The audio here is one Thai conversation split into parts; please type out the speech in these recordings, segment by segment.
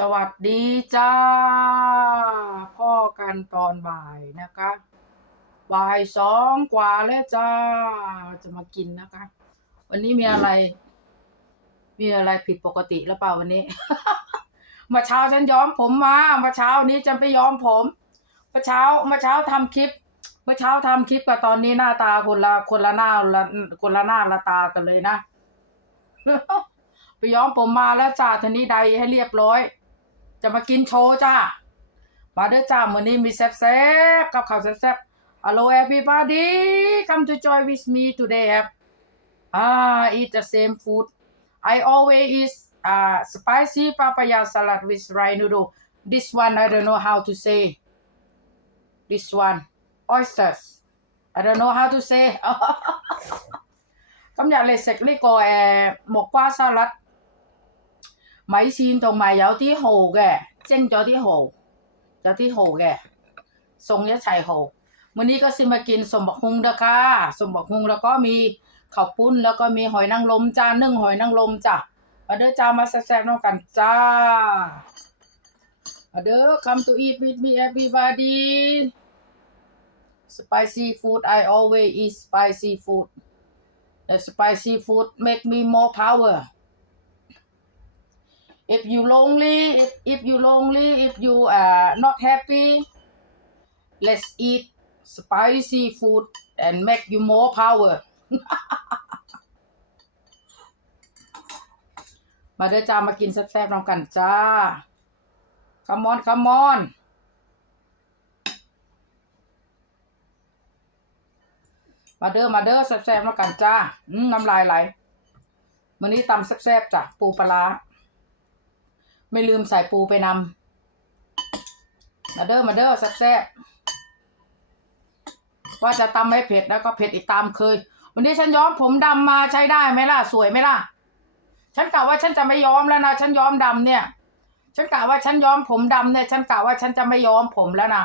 สวัสดีจ้า พ่อกันตอนบ่ายนะคะ บ่ายสองกว่าแล้วจ้า จะมากินนะคะ วันนี้มีอะไร มีอะไรผิดปกติหรือเปล่าวันนี้ มาเช้าฉันย้อมผมมา มาเช้านี้จะไปย้อมผมมื่อเช้ามื่อเช้าทำคลิป เมื่อเช้าทำคลิปกับตอนนี้หน้าตาคนละคนละหน้าละคนละหน้าละตากันเลยนะ ไปย้อมผมมาแล้วจ้าทีนี้ใดให้เรียบร้อย จะมากินโชว์จ้า มาเด้อจ้ามื้อนี้มีแซ่บๆกับข้าวแซ่บๆ Hello everybody come to join with me today have ah eat the same food I always eat uh spicy papaya salad with rice noodle this one I don't know how to say this one oysters I don't know how to say 今日你食呢个诶木瓜沙律， 米线同埋有啲蚝嘅，蒸咗啲蚝，有啲蚝嘅，餸一齐蚝。วันนี้ก็สิมากินสมบักฮุงนะคะสมบักฮุงแล้วก็มีข้าวปุ้นแล้วก็มีหอยนางรมจ้านึ่งหอยนางรมจ้ะมาเด้อจ้ามาแซ่บๆน้องกันจ้ามาเด้อ come to eat with me everybody spicy food I always eat spicy food the spicy food make me more power if you lonely if, if you lonely if you are not happy let's eat spicy food and make you more power มาเด้อจ้ามากินแซ่บๆน้องกันจ้า come on come on มาเด้อมาเด้อแซ่บๆน้องกันจ้าน้ำลายไหลมื้อนี้ตำแซ่บๆจ้ะปูปลาร้า ไม่ลืมใส่ปูไปนำมาเด้อมาเด้อแซ่บๆว่าจะตำไม่เผ็ดแล้วก็เผ็ดอีกตามเคย วันนี้ฉันย้อมผมดำมาใช้ได้ไหมล่ะ สวยไหมล่ะ ฉันกะว่าฉันจะไม่ย้อมแล้วนะ ฉันย้อมดำเนี่ย ฉันกะว่าฉันย้อมผมดำเนี่ย ฉันกะว่าฉันจะไม่ย้อมผมแล้วนะ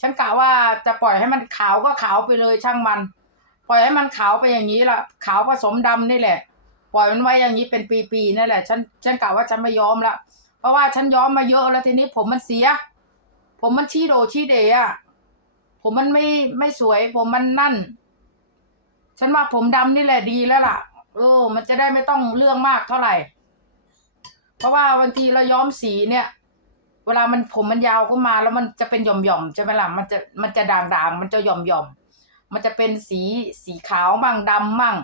ฉันกะว่าจะปล่อยให้มันขาวก็ขาวไปเลยช่างมัน ปล่อยให้มันขาวไปอย่างนี้ละขาวผสมดำนี่แหละ ปล่อยมันไว้อย่างนี้เป็นปีๆนั่นแหละ ฉัน ฉันกะว่าฉันไม่ย้อมละ เพราะว่าฉันย้อมมาเยอะแล้วทีนี้ผมมันเสีย ผมมันชี้โดชี้เดอะผมมันไม่ไม่สวย ผมมันนั่น ฉันว่าผมดำนี่แหละดีแล้วล่ะเออมันจะได้ไม่ต้องเรื่องมากเท่าไหร่ เพราะว่าบางทีเราย้อมสีเนี่ย เวลามันผมมันยาวขึ้นมา แล้วมันจะเป็นหย่อมๆใช่ไหมล่ะมันจะมันจะด่างๆมันจะหย่อมๆมันจะเป็นสีสีขาวมั่งดำมั่ง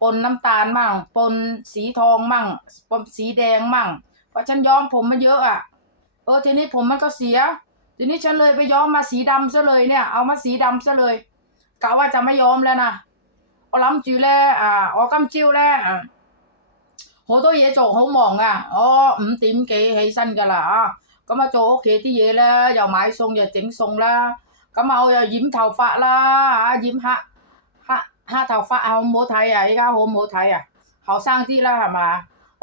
ปนน้ำตาลมั่งปนสีทองมั่งปนสีแดงมั่ง ว่าฉันย้อมผมมาเยอะอะ เออทีนี้ผมมันก็เสีย ทีนี้ฉันเลยไปย้อมมาสีดำซะเลยเนี่ย เอามาสีดำซะเลยกะว่าจะไม่ย้อมแล้วนะอล้ำจือแล่อ่าออกำจิ้วแล่อ่าโหตัวเยโจเขามองอะอ๋ออืมติ๋มเกย์ให้สั้นกันละอะก็มาโจโอเคที่เยแล้วอย่าหมายทรงอย่าเจ๋งทรงละก็มาเอาอย่ายิ้มเท่าฟ้าละยิ้มฮะฮะฮะเท่าฟ้าเอาโมไทยอะไอ้ก้าโฮโมไทยอะเขาสร้างที่ละมา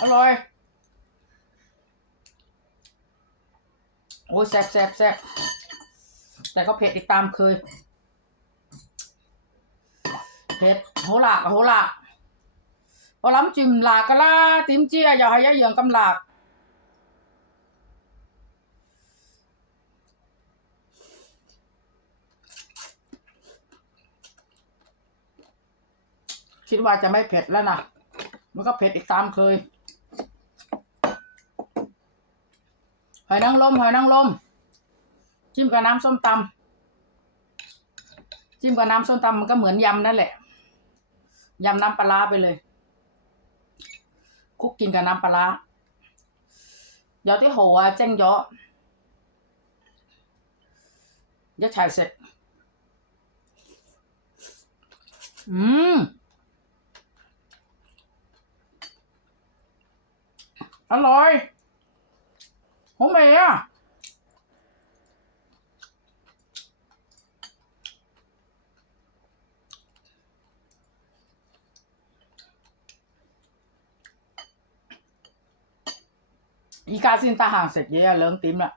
อร่อยโอ้ยแซ่บแซ่บแซ่บแต่ก็เผ็ดอีกตามเคย เผ็ดโห lạc à, hổ lạc có lắm chìm lạc cái la tím chia giờ hay giường căm lạc คิดว่าจะไม่เผ็ดแล้วนะ มันก็เผ็ดอีกตามเคยห อยนางรมหอยนางรมจิ้มกับน้ำส้มตำจิ้มกับน้ำส้มตำมันก็เหมือนยำนั่นแหละยำน้ำปลาไปเลย คุกกินกับน้ำปลาเดี๋ยวที่โหวเจ้งเยอะเยอะถ่ายเสร็จ อืมอร่อยางเสร็จเยอะเลิ้งติ้มละ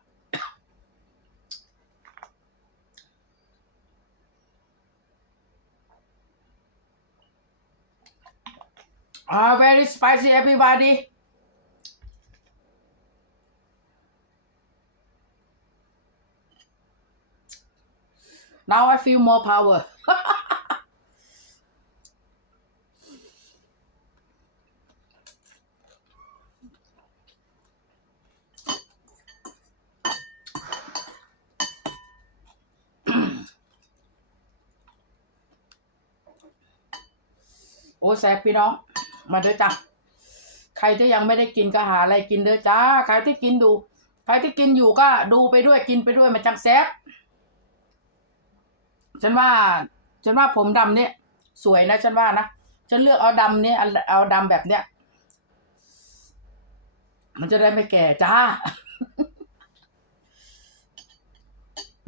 อ่า very spicy everybody now I feel more power โอ้แซ่บพี่น้อง มาเด้อจ้ะใครที่ยังไม่ได้กินก็หาอะไรกินเด้อจ้า ใครที่กินดู ใครที่กินอยู่ก็ดูไปด้วยกินไปด้วยมันจังแซ่บ ฉันว่า ฉันว่าผมดำเนี่ย สวยนะ ฉันว่านะ ฉันเลือกเอาดำเนี่ยเอาดำดำแบบเนี้ย มันจะได้ไม่แก่จ้า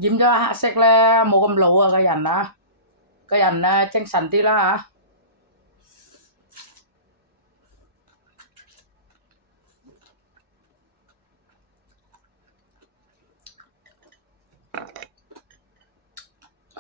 ยิ้มจะหาเซ็กแล้วโมกำโหลอะก็ยันนะก็ยันนะแจ้งสันติละฮะ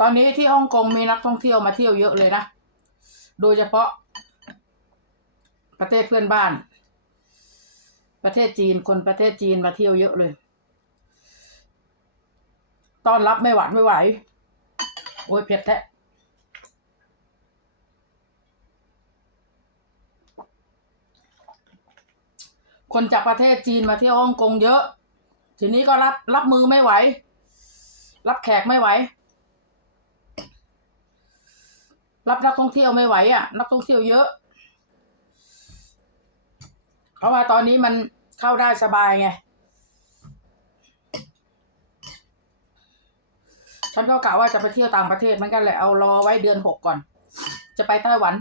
ตอนนี้ที่ฮ่องกงมีนักท่องเที่ยวมาเที่ยวเยอะเลยนะ โดยเฉพาะ ประเทศเพื่อนบ้าน ประเทศจีนคนประเทศจีนมาเที่ยวเยอะเลยต้อนรับไม่หวาดไม่ไหว โอ้ยเผ็ดแท้คนจากประเทศจีนมาเที่ยวฮ่องกงเยอะ ทีนี้ก็รับรับมือไม่ไหว รับแขกไม่ไหว รับนักท่องเที่ยวไม่ไหวอะ นักท่องเที่ยวเยอะ เพราะว่าตอนนี้มันเข้าได้สบายไง ฉันก็กะว่าจะไปเที่ยวต่างประเทศเหมือนกันแหละ เอารอไว้เดือนหกก่อน จะไปไต้หวัน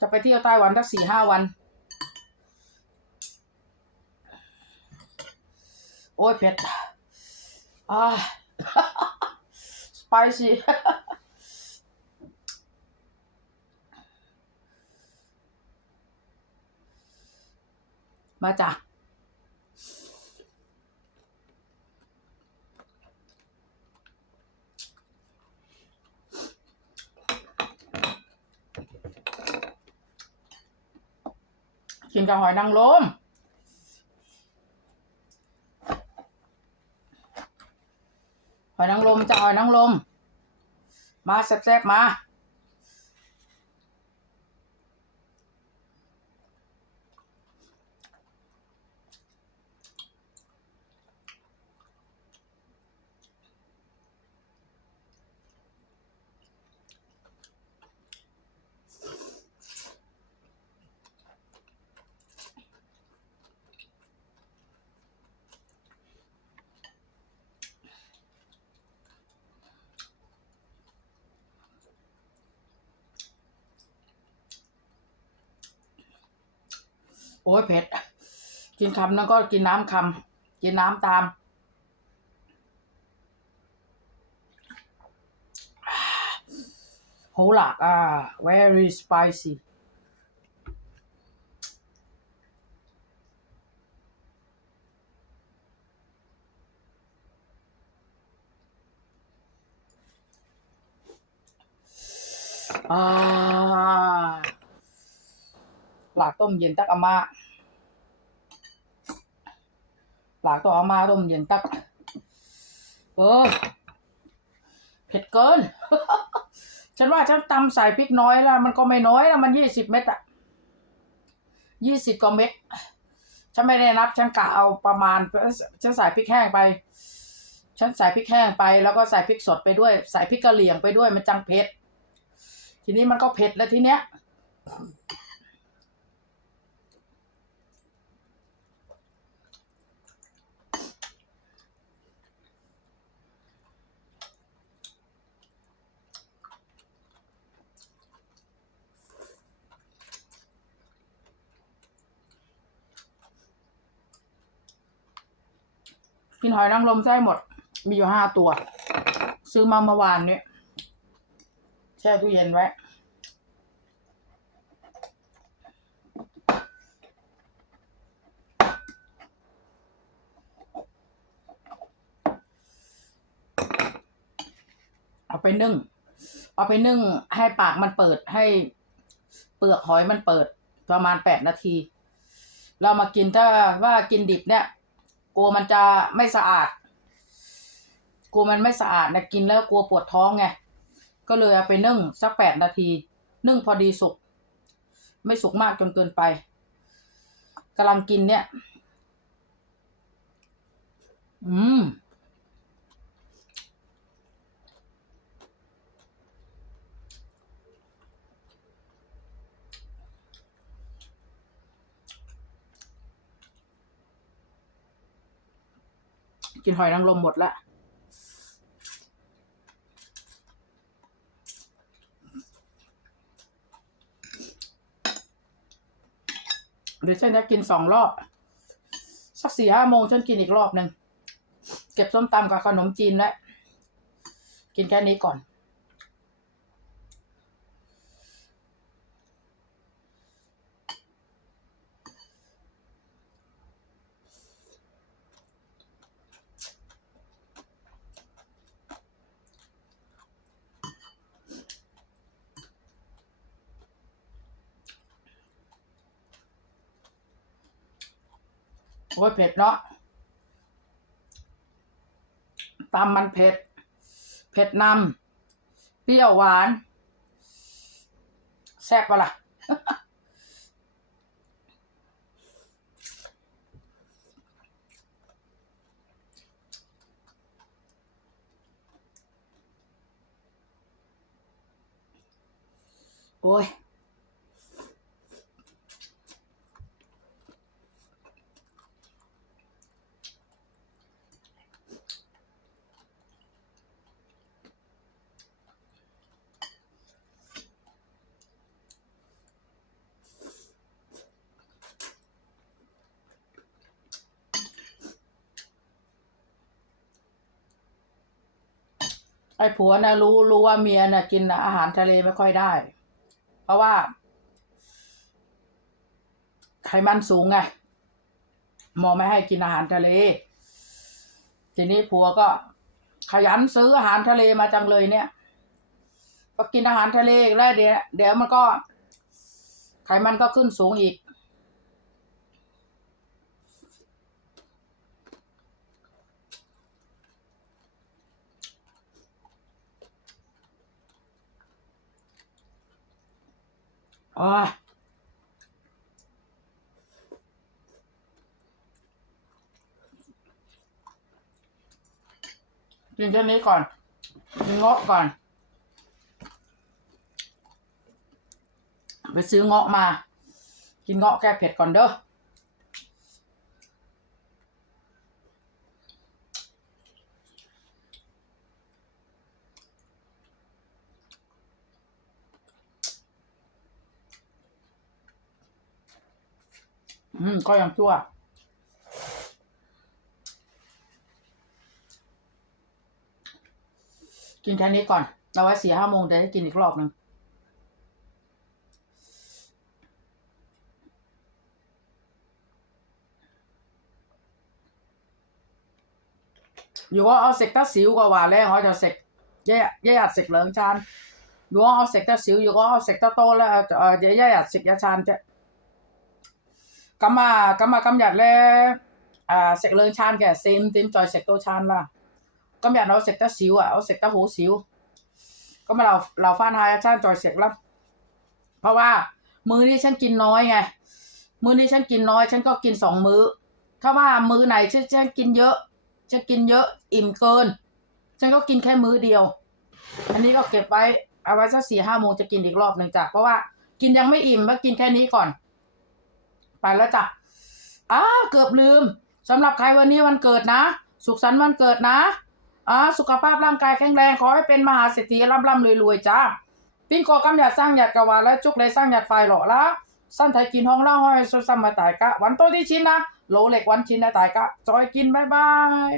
จะไปเที่ยวไต้หวันสักสี่ห้าวัน โอ้ยเผ็ดอ่า spicy มาจ้ะกินกับหอยนางรมหอยนางรมจะหอยนางรมมาแซ่บๆมา โอ้ยเผ็ด กินคำนั้นก็กินน้ำคำกินน้ำตาม โหหลักอะ very spicy อ่า หลากต้มเย็นตักอามาหลากตัวอามาต้มเย็นตักเออเผ็ดเกิน ฉันว่าฉันตำใส่พริกน้อยแล้วมันก็ไม่น้อยแล้วมันยี่สิบเม็ดอะยี่สิบกว่าเม็ดฉันไม่ได้นับ ฉันกะเอาประมาณ ฉันใส่พริกแห้งไป ฉันใส่พริกแห้งไป แล้วก็ใส่พริกสดไปด้วย ใส่พริกกะเหรี่ยงไปด้วย มันจังเผ็ด ทีนี้มันก็เผ็ดแล้วทีเนี้ย กินหอยนางรมไส้หมด มีอยู่ห้าตัว ซื้อมาเมื่อวานนี้แช่ตู้เย็นไว้ เอาไปนึ่ง เอาไปนึ่งให้ปากมันเปิดให้เปลือกหอยมันเปิดประมาณแปดนาที เรามากินถ้าว่ากินดิบเนี่ย กลัวมันจะไม่สะอาด กลัวมันไม่สะอาดนะกินแล้วกลัวปวดท้องไง ก็เลยเอาไปนึ่งสักแปดนาที นึ่งพอดีสุก ไม่สุกมากจนเกินไปกำลังกินเนี่ย อืม กินหอยนางรมหมดละเดี๋ยวฉันจะกินสองรอบ สักสี่ห้าโมงฉันกินอีกรอบหนึ่ง เก็บส้มตำกับขนมจีนแล้ว กินแค่นี้ก่อน โอ้ยเผ็ดเนาะตำมันเผ็ด เผ็ดนำเปรี้ยวหวาน แซ่บปะล่ะ โอ้ย ไอ้ผัวนะรู้รู้ว่าเมียน่ะกินอาหารทะเลไม่ค่อยได้ เพราะว่าไขมันสูงไงหมอไม่ให้กินอาหารทะเล ทีนี้ผัวก็ ขยันซื้ออาหารทะเลมาจังเลยเนี่ยพอกินอาหารทะเลแล้วเดี๋ยวเดี๋ยวมันก็ ไขมันก็ขึ้นสูงอีก อ๋อกินแค่นี้ก่อนกินเงาะก่อน ไปซื้อเงาะมา กินเงาะแก้เผ็ดก่อนเด้อ อืมก็ยังชั่วกินแค่นี้ก่อน เราไว้สี่ห้าโมงจะได้กินอีกรอบหนึ่งอยู่ว่าเอาเสกตัสิวกว่าแล้วเขาจะเสกแย่แย่เสกเหลืองจานอยู่ว่าเอาเสกตัสิวอยู่ว่าเอาเสกตัโตแล้วเออแย่เสกยาชานจะ 咁啊，今日咧诶食两餐嘅，四五点再食多餐啦。今日我食得少啊，我食得好少。 ก็มาเราเราฟ้านไฮอาจารย์จอยเสียกแล้ว เพราะว่า มื้อนี้ฉันกินน้อยไง มื้อนี้ฉันกินน้อย ฉันก็กินสองมื้อ ถ้าว่ามื้อไหนฉันฉันกินเยอะฉันกินเยอะ อิ่มเกิน ฉันก็กินแค่มื้อเดียว อันนี้ก็เก็บไว้เอาไว้สักสี่ห้าโมงจะกินอีกรอบหนึ่งจ้ะเพราะว่ากินยังไม่อิ่มก็กินแค่นี้ก่อน ไปแล้วจ้ะอ้าเกือบลืมสำหรับใครวันนี้วันเกิดนะ สุขสันต์วันเกิดนะอ่าสุขภาพร่างกายแข็งแรงขอให้เป็นมหาเศรษฐีร่ำร่ำรวยๆจ้าปิ้งกอกำหยัดสร้างหยัดกะวาและจุกเลยสร้างหยัดไฟหล่อละสั้นไทยกินห้องเล่าห้อยสุดซ้ำมาตายกะวันโตที่ชิ้นนะโหลเหล็กวันชิ้นนะตายกะจอยกินบายบาย